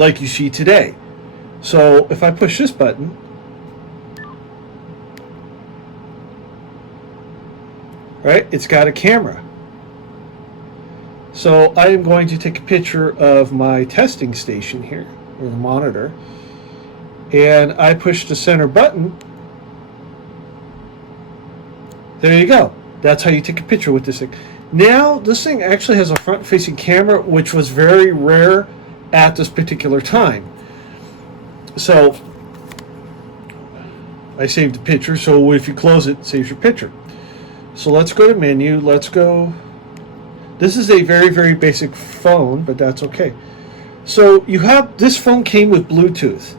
like you see today. So if I push this button, right, it's got a camera. So I am going to take a picture of my testing station here, or the monitor, and I push the center button. There you go. That's how you take a picture with this thing. Now, this thing actually has a front-facing camera, which was very rare at this particular time. So, I saved the picture, so if you close it, it saves your picture. So let's go to menu, let's go... This is a very, very basic phone, but that's okay. So, you have... This phone came with Bluetooth.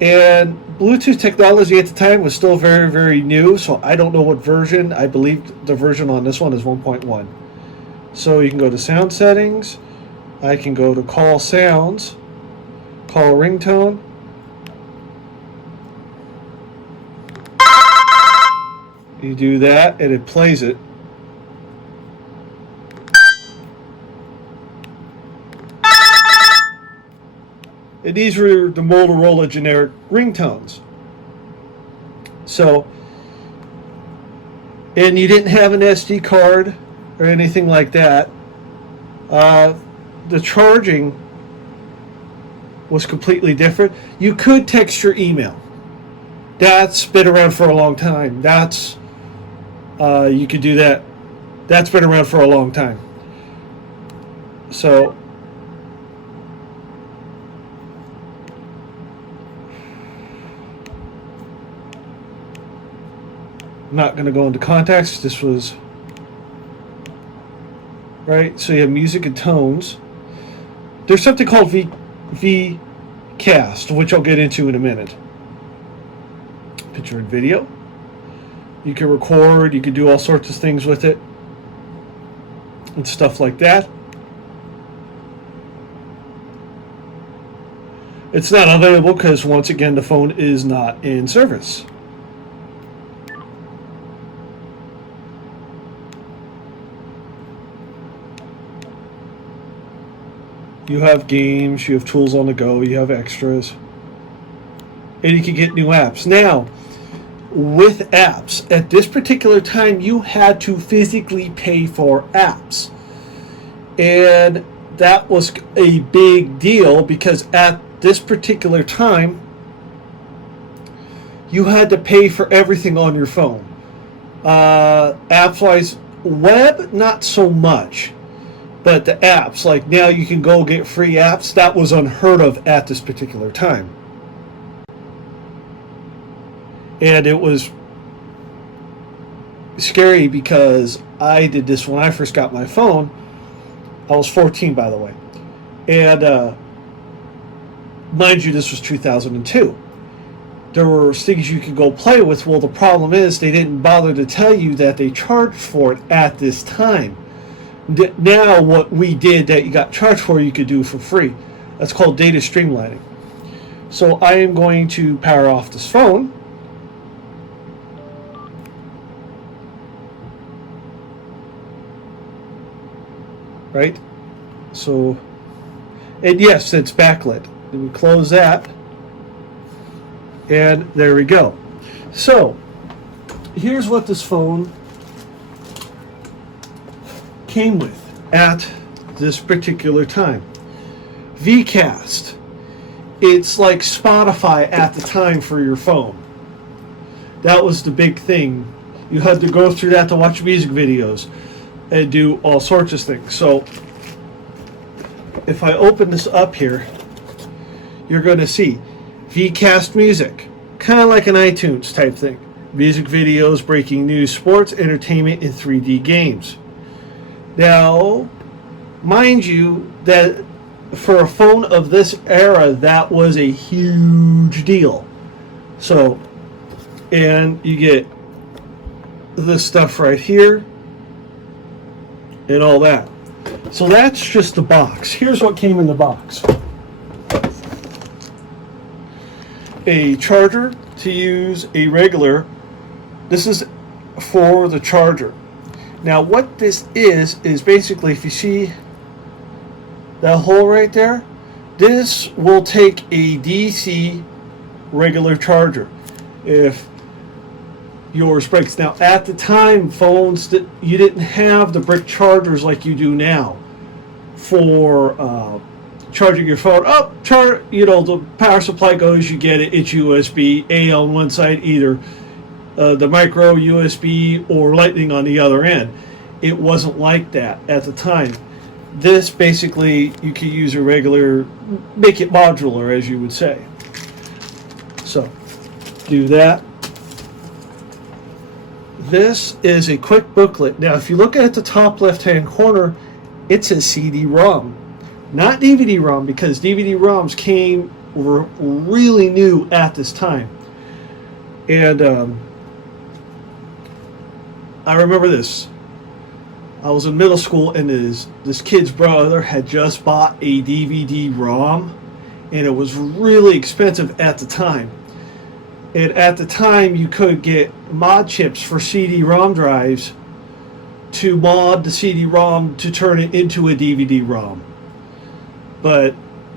And Bluetooth technology at the time was still very, very new, so I don't know what version. I believe the version on this one is 1.1. So you can go to sound settings. I can go to call sounds, call ringtone. You do that and it plays it. And these were the Motorola generic ringtones. So, and you didn't have an SD card or anything like that. The charging was completely different. You could text your email. That's been around for a long time. That's, you could do that. That's been around for a long time. So, I'm not going to go into contacts. This was right. So you have music and tones. There's something called Vcast, which I'll get into in a minute. Picture and video. You can record. You can do all sorts of things with it and stuff like that. It's not available because, once again, the phone is not in service. You have games, you have tools on the go, you have extras, and you can get new apps. Now, with apps, at this particular time, you had to physically pay for apps. And that was a big deal because at this particular time, you had to pay for everything on your phone. Apps-wise, web, not so much. But the apps, like now you can go get free apps, that was unheard of at this particular time. And it was scary because I did this when I first got my phone. I was 14, by the way. And mind you, this was 2002. There were things you could go play with. Well, the problem is they didn't bother to tell you that they charged for it at this time. Now what we did that you got charged for, you could do for free. That's called data streamlining. So I am going to power off this phone. Right? So, and yes, it's backlit. Then we close that. And there we go. So, here's what this phone came with at this particular time. Vcast. It's like Spotify at the time for your phone. That was the big thing. You had to go through that to watch music videos and do all sorts of things. So if I open this up here, you're going to see Vcast music, kind of like an iTunes type thing. Music videos, breaking news, sports, entertainment, and 3D games. Now, mind you, that for a phone of this era, that was a huge deal. So, and you get this stuff right here and all that. So that's just the box. Here's what came in the box. A charger to use a regular. This is for the charger. Now what this is basically, if you see that hole right there, This will take a DC regular charger if yours breaks. Now, at the time, phones that you didn't have the brick chargers like you do now for charging your phone. The power supply goes, you get it. It's USB A on one side, either the micro USB or Lightning on the other end. It wasn't like that at the time. This basically, you can use a regular, make it modular, as you would say. So, do that. This is a quick booklet. Now, if you look at the top left-hand corner, it says CD-ROM, not DVD-ROM, because DVD-ROMs were really new at this time. And I remember this. I was in middle school, and this kid's brother had just bought a DVD-ROM, and it was really expensive at the time. And at the time, you could get mod chips for CD-ROM drives to mod the CD-ROM to turn it into a DVD-ROM. But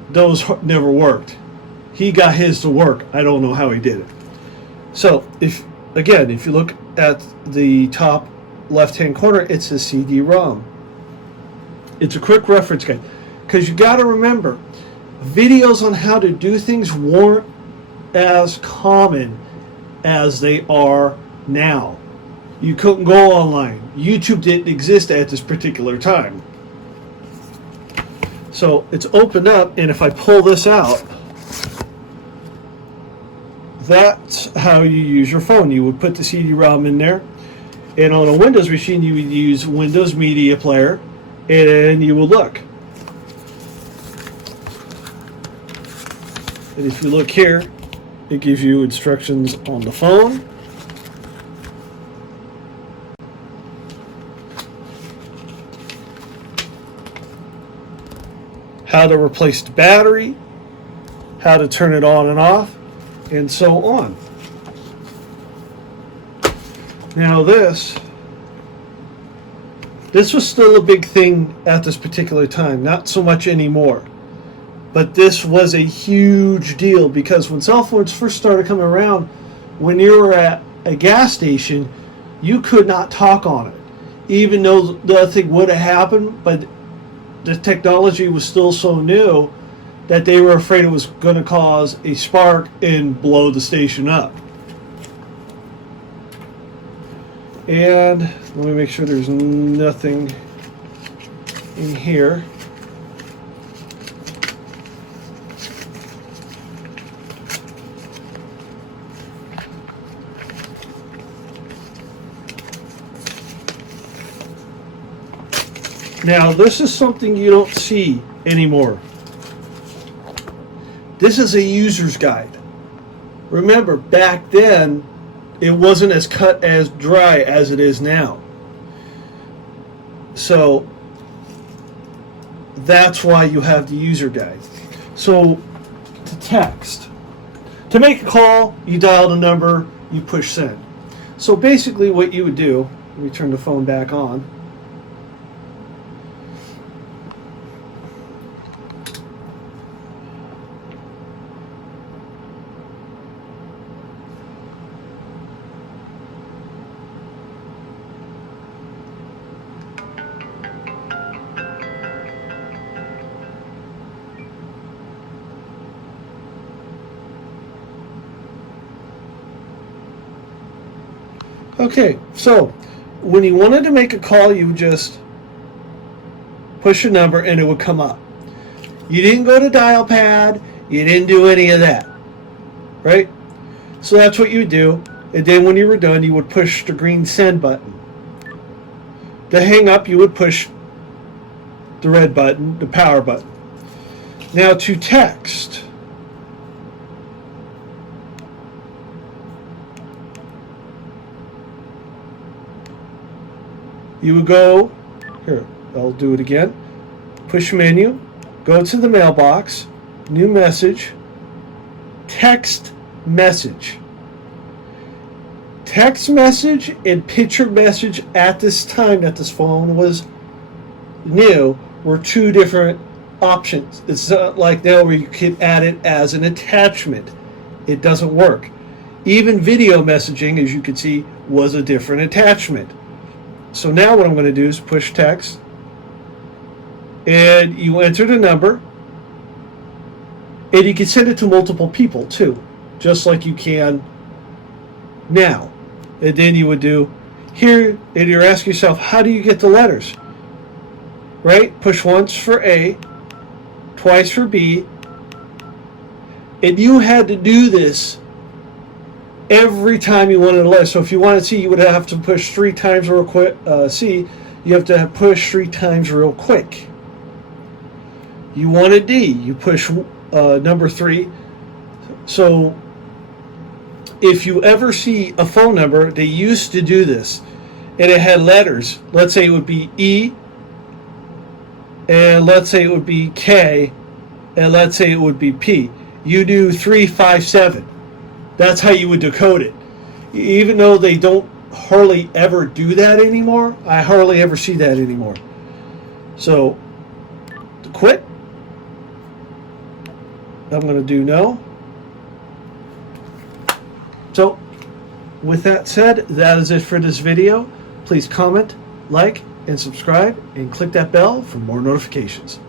those never worked. He got his to work. I don't know how he did it. So, if you look at the top left-hand corner, it says CD-ROM. It's a quick reference guide, because you got to remember, videos on how to do things weren't as common as they are now. You couldn't go online. YouTube didn't exist at this particular time. So it's opened up, and if I pull this out, that's how you use your phone. You would put the CD-ROM in there, and on a Windows machine, you would use Windows Media Player, and you will look. And if you look here, it gives you instructions on the phone. How to replace the battery, how to turn it on and off, and so on. Now this was still a big thing at this particular time, not so much anymore. But this was a huge deal, because when cell phones first started coming around, when you were at a gas station, you could not talk on it. Even though the thing would have happened, but the technology was still so new that they were afraid it was going to cause a spark and blow the station up. And let me make sure there's nothing in here. Now, this is something you don't see anymore. This is a user's guide. Remember, back then, it wasn't as cut as dry as it is now. So, that's why you have the user guide. So, to text. To make a call, you dial the number, you push send. So basically what you would do, let me turn the phone back on. Okay, so when you wanted to make a call, you would just push a number and it would come up. You didn't go to dial pad, you didn't do any of that, right? So that's what you would do, and then when you were done, you would push the green send button. To hang up, you would push the red button, the power button. Now to text, you would go, here, I'll do it again, push menu, go to the mailbox, new message, text message. Text message and picture message at this time that this phone was new were two different options. It's not like now where you can add it as an attachment. It doesn't work. Even video messaging, as you can see, was a different attachment. So now what I'm going to do is push text, and you enter the number, and you can send it to multiple people too, just like you can now. And then you would do here, and you're asking yourself, how do you get the letters? Right? Push once for A, twice for B, and you had to do this every time you wanted a letter. So if you wanted C, you would have to push 3 times real quick. C, you have to push 3 times real quick. You wanted D, you push number 3. So if you ever see a phone number, they used to do this, and it had letters. Let's say it would be E, and let's say it would be K, and let's say it would be P. You do 3, 5, 7. That's how you would decode it. Even though they don't hardly ever do that anymore, I hardly ever see that anymore. So, to quit, I'm going to do no. So, with that said, that is it for this video. Please comment, like, and subscribe, and click that bell for more notifications.